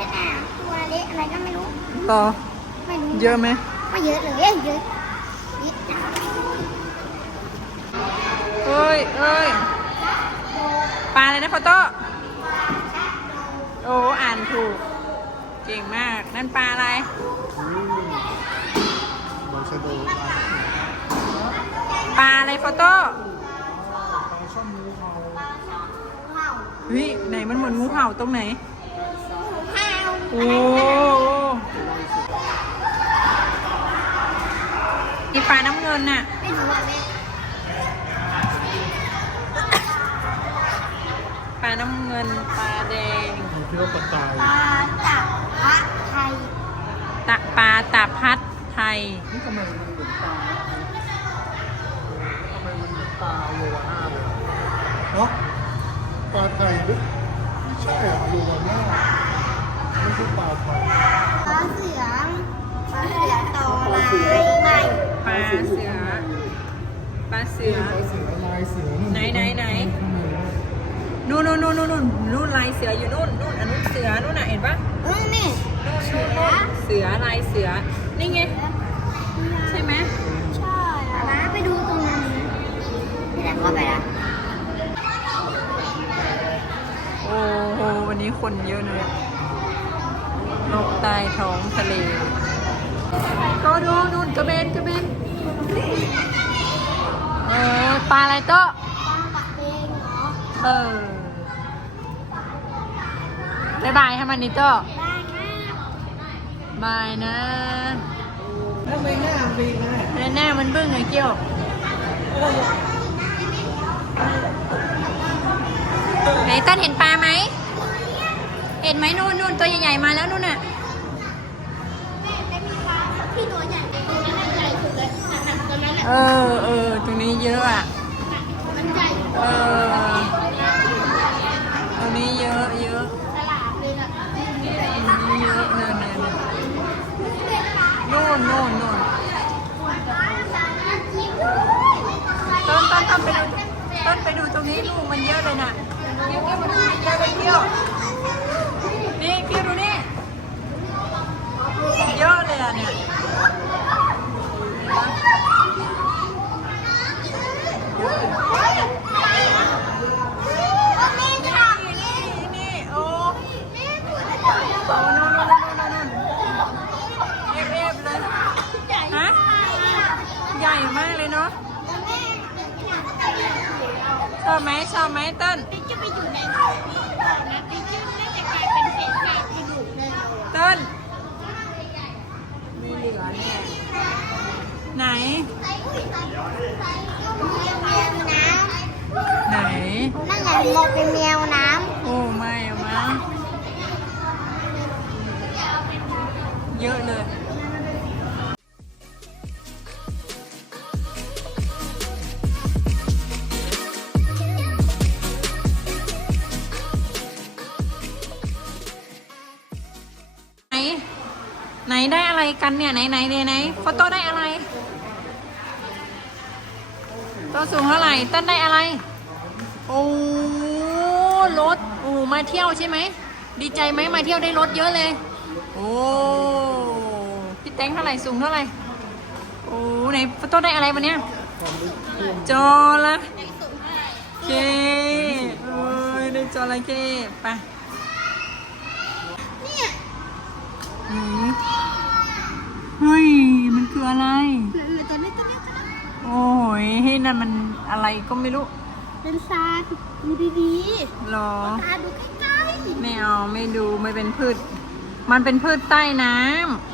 จะแอบตัวเล็กอะไรก็ไม่รู้ ต่อไม่รู้เยอะไหมไม่เยอะเลยเยอะนิดหน่อยเอ้ยเอ้ยปลาอะไรนะฟอโต้โอ้อ่านถูก เก่งมาก นั่นปลาอะไรบอลชะโดปลาอะไรฟอโต้ช่อมงูเห่าเฮ้ยไหนมันเหมือนงูเห่าตรงไหนห้าว โอ้มีปลาน้ำเงินน่ะ ไม่รู้อะแม่ปลาน้ำเงิน ปลาแดงมีเที่ยวปลาตายปลาตับพะไทยตะปลาตาพัดไทย นี่ทำไมมันเหมือนปลาทำไมมันเหมือนปลาโลวาน่าเลยเนาะปลาไทยหรือไม่ใช่อะโลวาน่า ปลาเสือปลาเสือต่อลายใหม่ปลาเสือปลาเสือลาเสือลายเสือไหนไหนไหนนู่นนู่นนู่นนู่นนู่นลายเสืออยู่นู่นนู่นอันนู้นเสือนู่นน่ะเห็นปะเออแม่นู่นนู่นนู่นเสือลายเสือนี่ไงใช่ไหมใช่อะนะไปดูตรงนั้นพี่แดงเข้าไปแล้วโอ้โหวันนี้คนเยอะเลย นกตายท้องทะเล ก็ดูนู่นกระเบนกระเบนเออปลาอะไรโตะปลาปักเบงเหรอเออบายบายให้มันนิโตะได้นะบายนะแล้วไม่น่ามีนะแล้วหน้ามันบึ้งไงเกี้ยวไหนต้นเห็นปลาไหม เห็นไหมนู่นนู่น ตัวใหญ่ๆมาแล้วนู่นน่ะเออเออตรงนี้เยอะอะเออตรงนี้เยอะเยอะเยนะตรงนี้เยอะเนินเนินนู่นนู่นนู่นต้นต้นต้นไปดูต้นไปดูตรงนี้ลูกมันเยอะเลยน่ะ ชอบไหมชอบไหมเต้นจะไปอยู่ในก่อนนะไปยื่นน่าจะกลายเป็นเศษซากกระดูกเลยเต้นมีเหลือแน่ไหนแมวน้ไหนำนั่นไงมองเป็นแมวน้โอ้ไม่เอามั้งเยอะเลย ไหนได้อะไรกันเนี่ยไหนไหนไหนไหนโฟโต้ได้อะไร ตัวสูงเท่าไหร่ต้นได้อะไร โอ้รถโอ้มาเที่ยวใช่ไหม ดีใจไหมมาเที่ยวได้รถเยอะเลย โอ้พี่แตงเท่าไหร่สูงเท่าไหร่โอ้ไหนโฟโต้ได้อะไรวันเนี้ยจอละเคเอ้ยได้จอละเคไปำเนี่ย อืม เฮ้ย มันคืออะไร เออตัวนี้ตัวนี้ตัวนี้โอ้ยให้นั่นมันอะไรก็ไม่รู้เป็นซากดูดีหรอ ๆตาดูใกล้ไม่เอาไม่ดูไม่เป็นพืช มันเป็นพืชใต้น้ำ